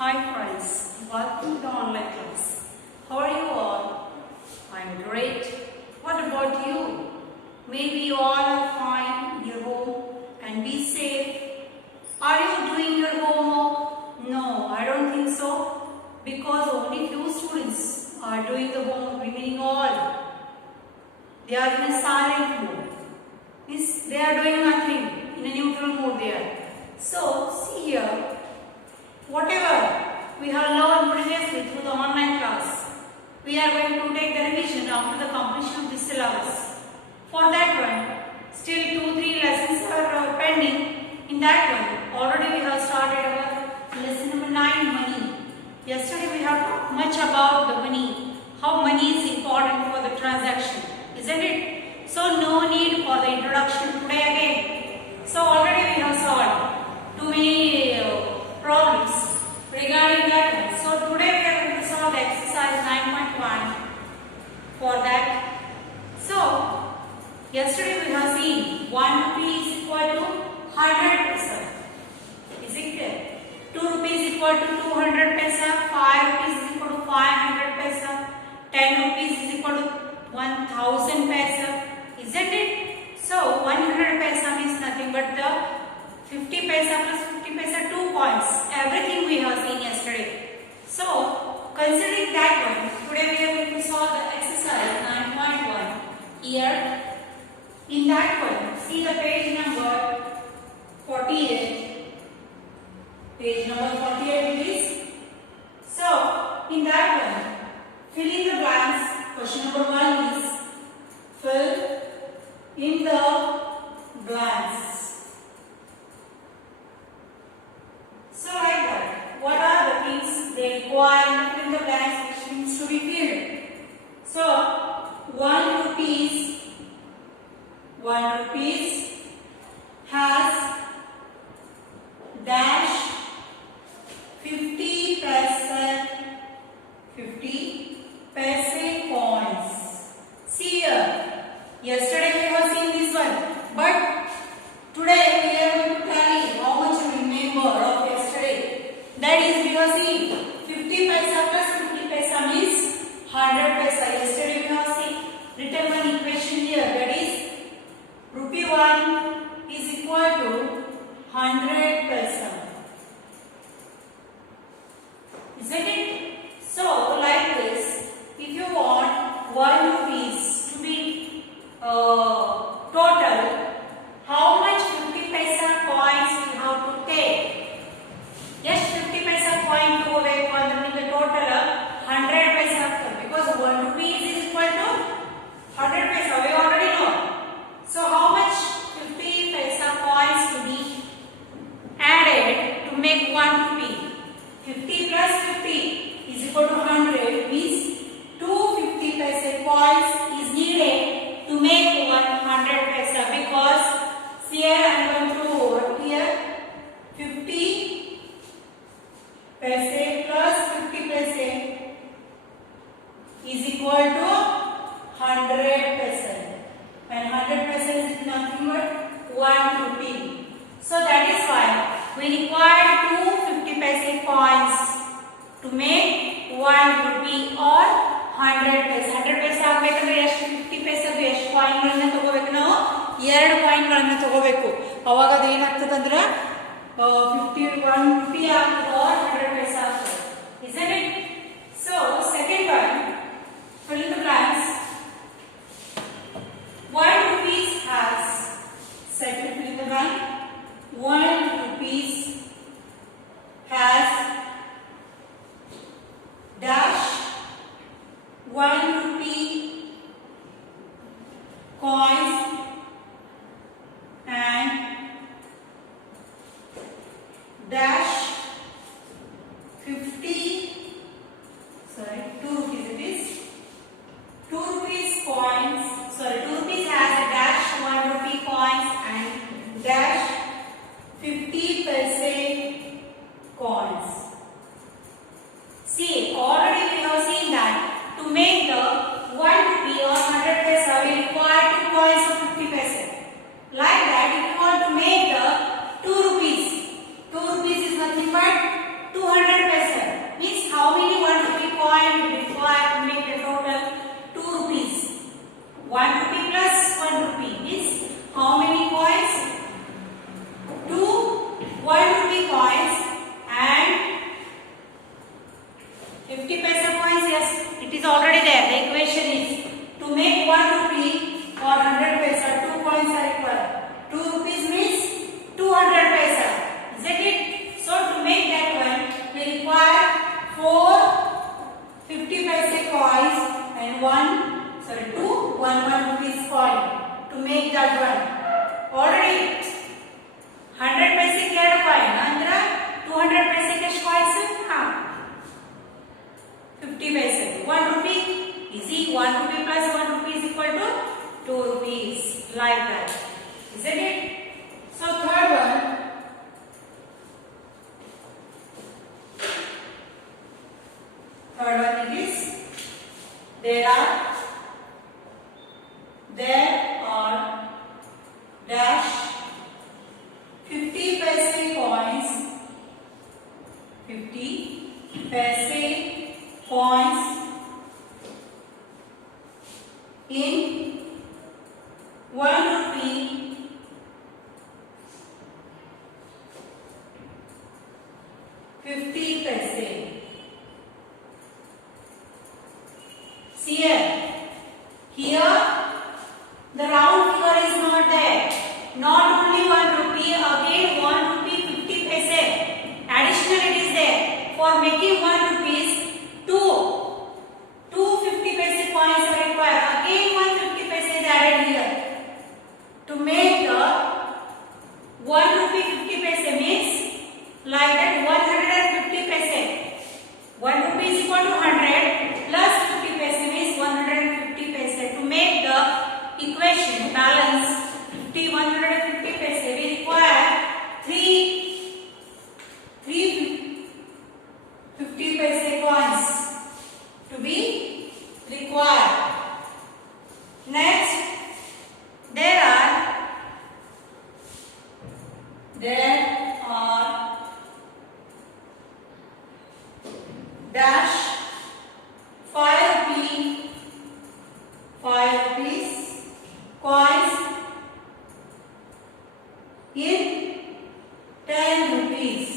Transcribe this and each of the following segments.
Hi friends, welcome to the online class. How are you all? I'm great. What about you? Maybe you all are fine in your home and be safe. Are you doing your homework? No, I don't think so. Because only few students are doing the homework, remaining all. They are in a silent mode. Means they are doing nothing, in a neutral mode they are. So, see here. Whatever we have learned previously through the online class, we are going to take the revision after the completion of this syllabus. For that one, still 2-3 lessons are pending. In that one, already we have started our lesson number 9, money. Yesterday we have talked much about the money, how money is important for the transaction, isn't it? So no need for the introduction today again. So already we have solved too many problems regarding that one. So today we are going to solve the exercise 9.1 for that. So yesterday we have seen 1 rupee is equal to 100 paisa. Is it clear? 2 rupees is equal to 200 paisa. 5 rupees is equal to 500 paisa. 10 rupees is equal to 1000 paisa. Isn't it? So 100 paisa means nothing but the 50 paisa plus 50 paisa 2 coins. Everything we have seen yesterday. So considering that one, today we are going to solve the exercise 9.1. Here in that one, see the page number 48. Page number 48 please. So in that one, fill in the blanks. Question number 1 is fill in the blanks. So like that, what are the things they require in the blanks which needs to be filled? So 1 rupees has dash 50 paise coins. See here, yesterday we have seen this one, but today we are going to tally how much you remember of yesterday. That is, we have seen 50 paisa plus 50 paisa means 100 paisa. Yesterday we have seen written one equation here, that is rupee 1 is equal to 100 paisa. Isn't it? So like this, if you want 1 rupees to be total, how much 50 paisa coins we have to take? Yes, 50 paisa coin to take the total 100 paisa, because 1 rupees is equal to 100 paisa. We already know. So how much 50 paisa coins to be added to make 1 rupee? 50 plus 50 is equal to 100, means 250 paisa coins is needed to make 100 paisa, because here I am going to write here 50 paise plus 50 paise is equal to 100 paise. And 100 paise is nothing but 1 rupee. So that is why we require 250 paise coins to make 1 rupee or 100 paise. 100 paise ಆಗಬೇಕಂದ್ರೆ ಎಷ್ಟು 50 ಪೈಸೆಗೆ ಎಷ್ಟು coin ಗಳನ್ನು ತಗೋಬೇಕು? ನಾವು 2 coin ಗಳನ್ನು ತಗೋಬೇಕು. ಅವಾಗ ಅದು ಏನಾಗ್ತದೆ ಅಂದ್ರೆ 51 ರೂಪಾಯಿ ಆಗ್ತದೆ or 100 paise ಆಗ್ತದೆ. Isn't it? So second one, fill in the blanks. 1 rupees has, second fill in the blank. 1 rupees has dash 1 rupee coins and dash 50, sorry, 2 rupees it is. 2 rupees coins, sorry, 2 rupees has a dash 1 rupee coins and dash 50 paise coins. See, already we have seen that to make the 1 rupee or 100 paisa we require 2 coins of 50 paise. Like that, if you want to make the 2 rupees is nothing but 200 paise. 1 rupee coins and 50 paisa coins. Yes, it is already there. The equation is to make 1 rupee or 100 paisa, 2 coins are required. 2 rupees means 200 paisa, isn't it? So to make that one, we require 4 50 paisa coins and 2 1 rupees coin to make that one. Already 100 paisa ಎರಡು coin ಅಂದ್ರೆ 200 paisa ಎಷ್ಟು coins? 50 paisa. 1 rupee is equal 1 rupee plus 1 rupee is equal to 2 rupees, like that, isn't it? So third one, it is there are dash 50 paise coins, 50 paise coins in 1 rupee 50 paise. See here the round figure is not there. Not only 1 rupee, again 1 rupee 50 paise. Additional it is there. For making 1 rupees, 2 50 paise coins are required. Again 1 50 paise is added here. To make the 1 rupee 50 paise means like that 150 paise. 1 rupee is equal to 100 plus 50 paise means 150 paise. To make the equation balance 150 paise, we require 3 50 paise coins to be required. Next, there are dash 5 rupees coins in 10 rupees.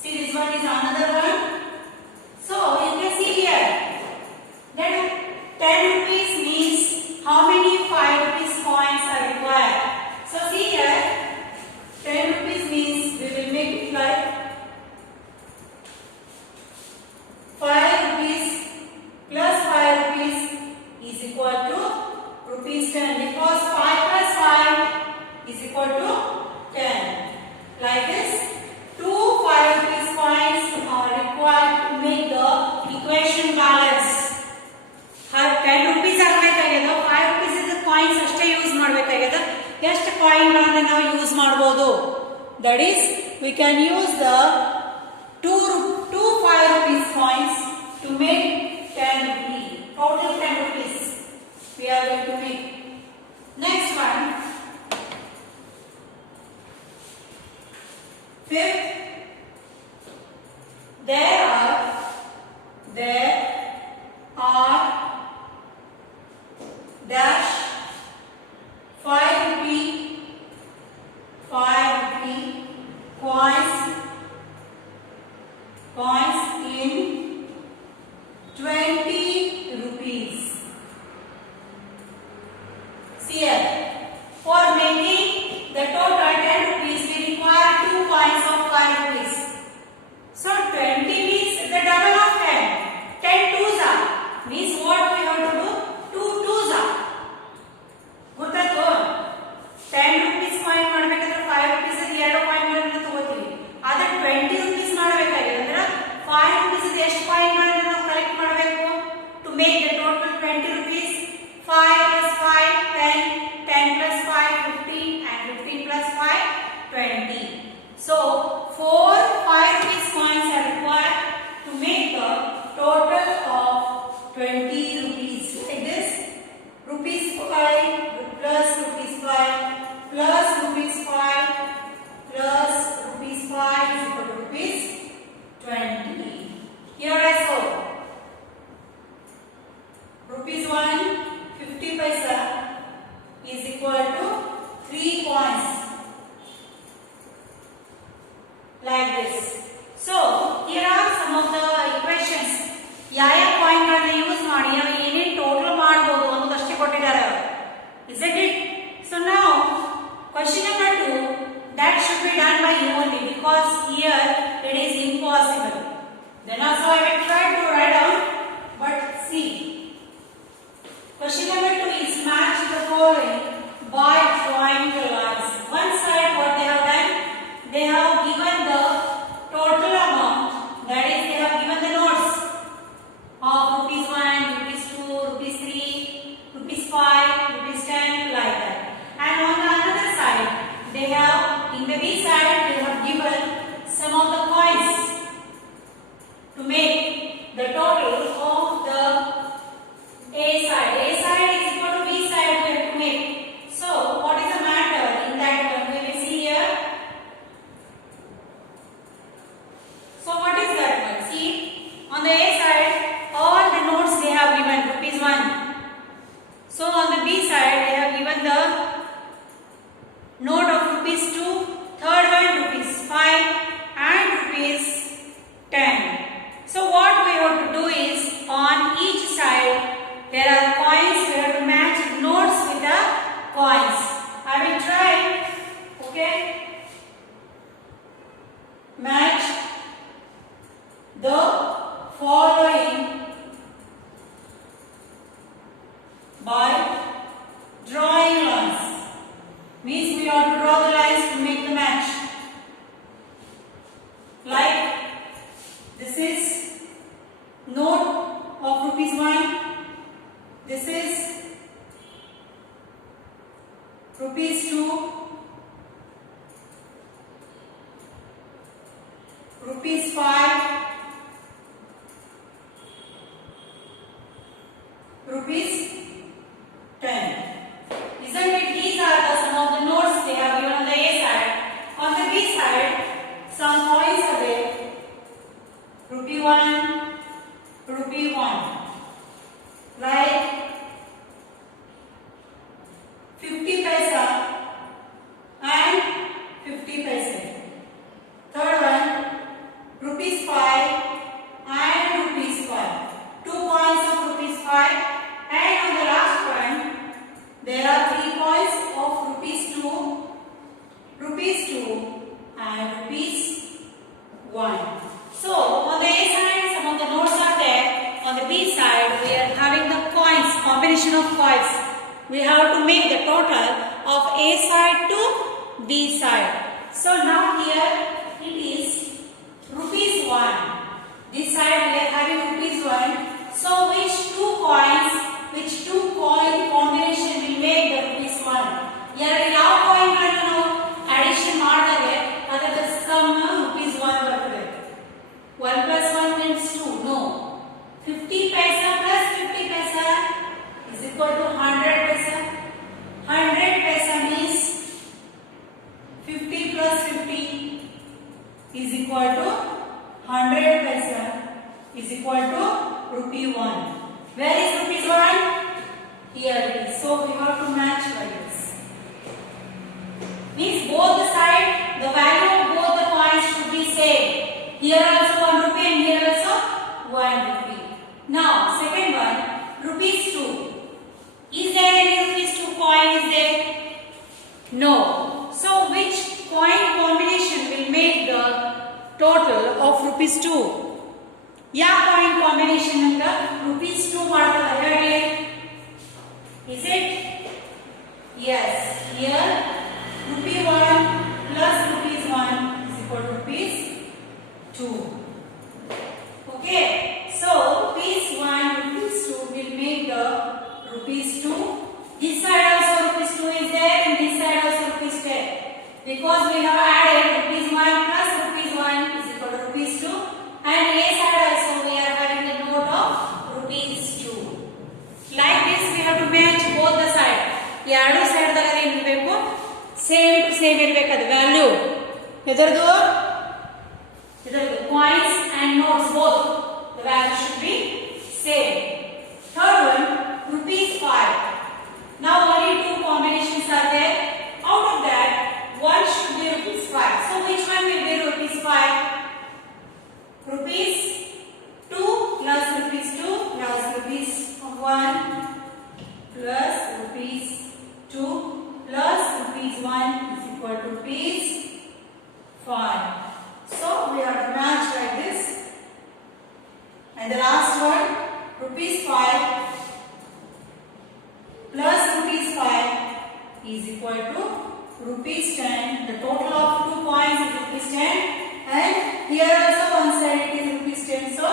See, this one is another one. So you can see here that 10 rupees means how many 5 rupees coins are required. So see here 10 rupees means we will make it like 5 rupees plus 5 rupees is equal to rupees 10, because 5 plus 5 is equal to 10. Like this, 2 5 rupees coins are required to make the equation balance. 10 rupees ಆಗಬೇಕಾಗಿದೆ, 5 rupees is coins ಅಷ್ಟೇ use ಮಾಡಬೇಕಾಗಿದೆ. ಎಷ್ಟು coin ಗಳನ್ನು ನಾವು use ಮಾಡಬಹುದು? That is, we can use the 2 5 rupees coins to make 10 rupees. Total 10 rupees we are going to make. Next one, fifth, there are dash 5 rupee coins in 20 rupees. See here, for making the total 10 rupees we require 2 coins of 5 rupees. So 20 means the double of 10. 10 twos are means what we have to do? 2 twos are. ಗೊತ್ತಾಯ್ತು? 10 rupees coin ಮಾಡಬೇಕಾದ್ರೆ 5 rupees 2 coin ಗಳನ್ನು ತಗೋತೀವಿ. like this. So here are some of the equations. ಯಾವ point ಗಳನ್ನ use ಮಾಡಿ ನಾವು ಏನೇನು total ಮಾಡಬಹುದು ಅನ್ನೋದು ಅಷ್ಟೇ ಕೊಟ್ಟಿದ್ದಾರೆ. Isn't it? So now question number 2, that should be done by you only because here it is impossible. Then also I will try to write down, but see. Question number 2 is match the following by drawing the lines. One side what they have done, they have given the total amount, that is they have given the notes of rupees 1, rupees 2, rupees 3, rupees 5, rupees 10, like that. And on the another side, they have, in the B side, they have given some of the coins to make the total of the A side. A side is equal to B side we have to make. So, what is the matter in that one? We will see here. So, what is that one? See, on the A side, all the notes they have given rupees 1. So, on the B side, they have given the note of rupees 2, third one rupees 5 and rupees 10. So, what we have to do is, on each side, there are coins, we have to match notes with the coins. I will try, okay? Match the following by drawing lines. Means we have to draw the lines to make the match. Like this is note of rupees 1. This is rupees 2, rupees 5, rupees 10. Isn't it? These are the some of the notes they have given on the A side. On the B side, some coins are there. Rupee 1, rupee 1. Like 50 paisa and 50 paisa. Third one, rupees 5 and rupees 5. 2 coins of rupees 5, and on the last one, there are 3 coins of rupees 2 and rupees 1. So, on the A side, some of the notes are there. On the B side, we are having the coins, combination of coins. We have to make the total of A side to B side. So now here it is rupees 1. This side we are having rupees 1. So which two coin combination will make the rupees 1? Here ಯಾವ coin ಗಳನ್ನು ನಾವು addition ಮಾಡಿದಾಗ ಅದರ sum rupees 1 ಬರ್ತದೆ. 1 plus 1 means 2. No. 50 paisa plus 50 paisa is equal to 100 paisa. 100 paisa means 50 plus 50 is equal to 100 paisa is equal to rupee 1. Where is rupees 1? Here it is. So we have to match by this. Means both the side, the value of both the coins should be same. Here also 1 rupee and here also 1 rupee. Now, second one, rupees 2. Is there any rupees 2 coin? Is there? No. So, which coin combination will make the total of rupees 2? Yeah, coin combination anga rupees 2 ಮಾಡ್ತಾರೆ ಹೇಳಿ. Is it? Yes. Here, rupee 1 plus rupees 1 is equal to rupees 2. Okay. So, rupees 1, rupees 2 will make the rupees 2. This side also rupees 2 is there and this side also rupees 10. Because we have added rupees 1 plus rupees 1 is equal to rupees 2. And A side also we are having the note of rupees 2. Like this we have to match both the side. ಎರಡು side ದಾಗ ಏನು ಇರಬೇಕು? Same to same ಇರಬೇಕು value. ಇದರದು coins and notes both. The value should be same. Third one, rupees 5. Now only 2 combinations are there. Out of that, one should be rupees 5. So which one will be rupees 5? coin. So we have to match like this. And the last one, rupees 5 plus rupees 5 is equal to rupees 10. The total of 2 coins is rupees 10. And here also one side it is rupees 10. So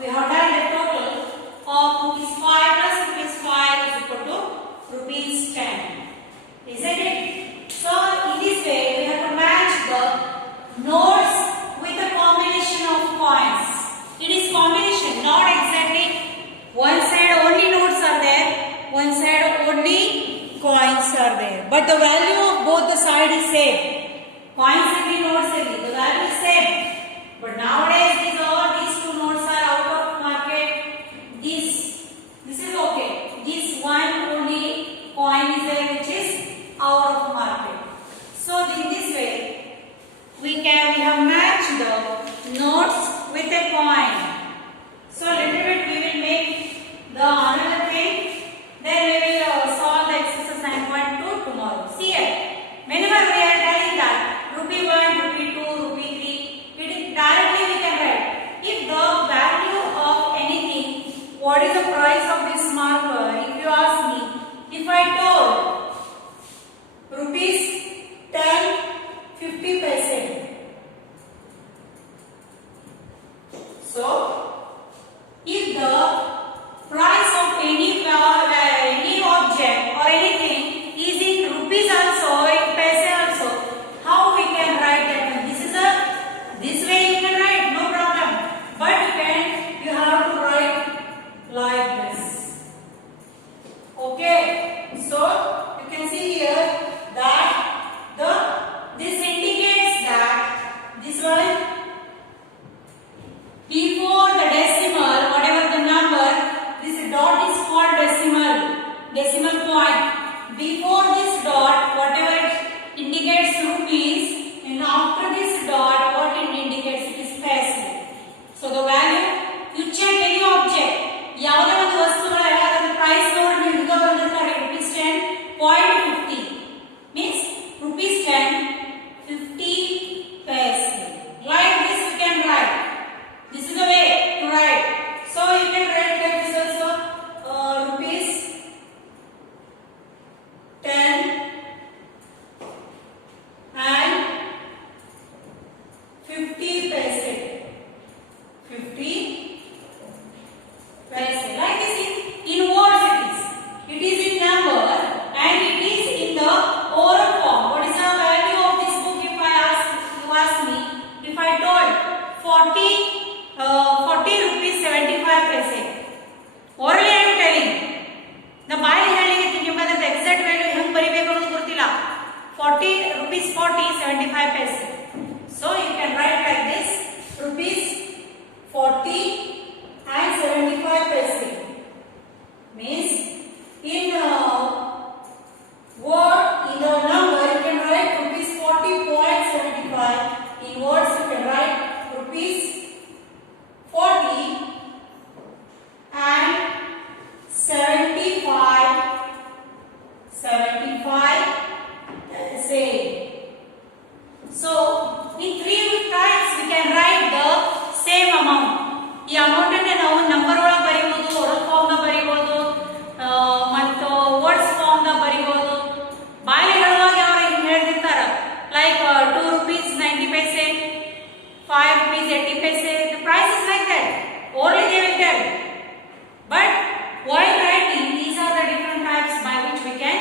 we have done the total of rupees 5 plus rupees 5 is equal to rupees 10. Isn't it? So in this way we have to match the notes with a combination of coins. It is combination, not exactly one side only notes are there, one side only coins are there. But the value of both the side is same. Coins and notes the value is same. But nowadays these two notes are out of market. This is okay. This one only coin is there which is out of market. So in this way we have matched the notes with a coin. So little bit we will make the another thing. Then we will solve the exercise 9.2 tomorrow. See here. Whenever we are telling that rupee 1, rupee 2, rupee 3, directly we can write. If the value of anything, what is the price of this marker? If you ask me, if I told rupees 10, 50 paise. So, if the price of any object or anything is in rupees also, in paise also, how we can write that? This way you can write, no problem. But you have to write like this. Okay, so you can see here that this indicates that this one before the decimal, whatever the number, this dot is called decimal point. Before this dot, whatever it indicates rupees, and after this dot, what it indicates, it is paise. So the value, you check any object. ಯಾವುದೇ ಒಂದು ವಸ್ತುಗಳ ಯಾವ್ದಾದ್ರು price ನೋಡಿ ನೀವು ಈಗ ಬಂದಿರ್ತಾರೆ rupees 10.50 means rupees 10 50 paise. Like this you can write. This is the way to write. So you can write like this also, rupees 10 and 50 paise. 50 paise. Like this in words it is. It is in number and it is in the oral form. What is the value of this book? If you ask me, if I told 40 rupees 75 paise. Orally I am telling. The ಬಾಯಲ್ಲಿ ಹೇಳಿಕ್ಕೆ ನಿಮಗೆ ಅದರ exact value ಹೆಂಗೆ ಬರಿಬೇಕು ಅನ್ನೋದು ಗೊತ್ತಿಲ್ಲ. 40 rupees 40 75 paise. So you can write like this, rupees 40 and 75 paise. Means in word, in the number you can write rupees 40.75. In words you can write rupees 40 and 75 paise. So in 3 times we can write the same amount. ಈ amount ಅನ್ನು ನಾವು number ಒಳಗೆ ಬರೀಬಹುದು, oral form ನ ಬರೀಬಹುದು, ಮತ್ತು words form ನ ಬರೀಬಹುದು. ಬಾಯಲ್ಲಿ ಹೇಳುವಾಗ ಅವರು ಹಿಂಗೆ ಹೇಳ್ತಿರ್ತಾರ, like 2 rupees 90 paise, 5 rupees 80 paise. The price is like that. Orally they will tell. But while writing, these are the different types by which we can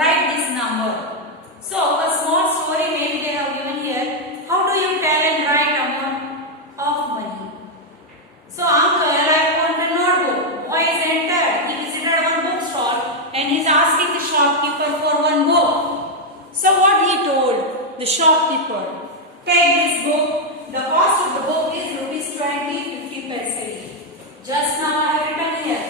write this number. So a small story maybe they have given here. How do you tell and write amount of money? So uncle had one notebook. Boy is entered. He visited one bookstore and he's asking the shopkeeper for one book. So what he told the shopkeeper, take this book. The cost of the book is rupees 20 50 paise. Just now I have written here.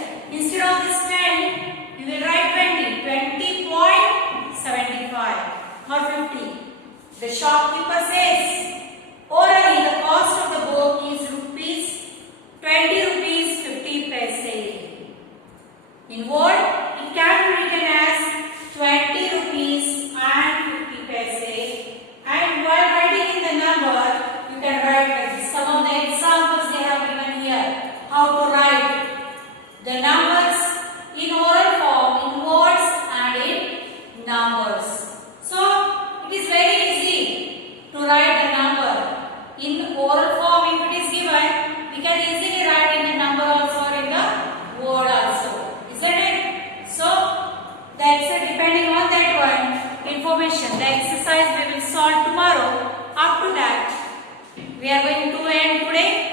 We are going to end today.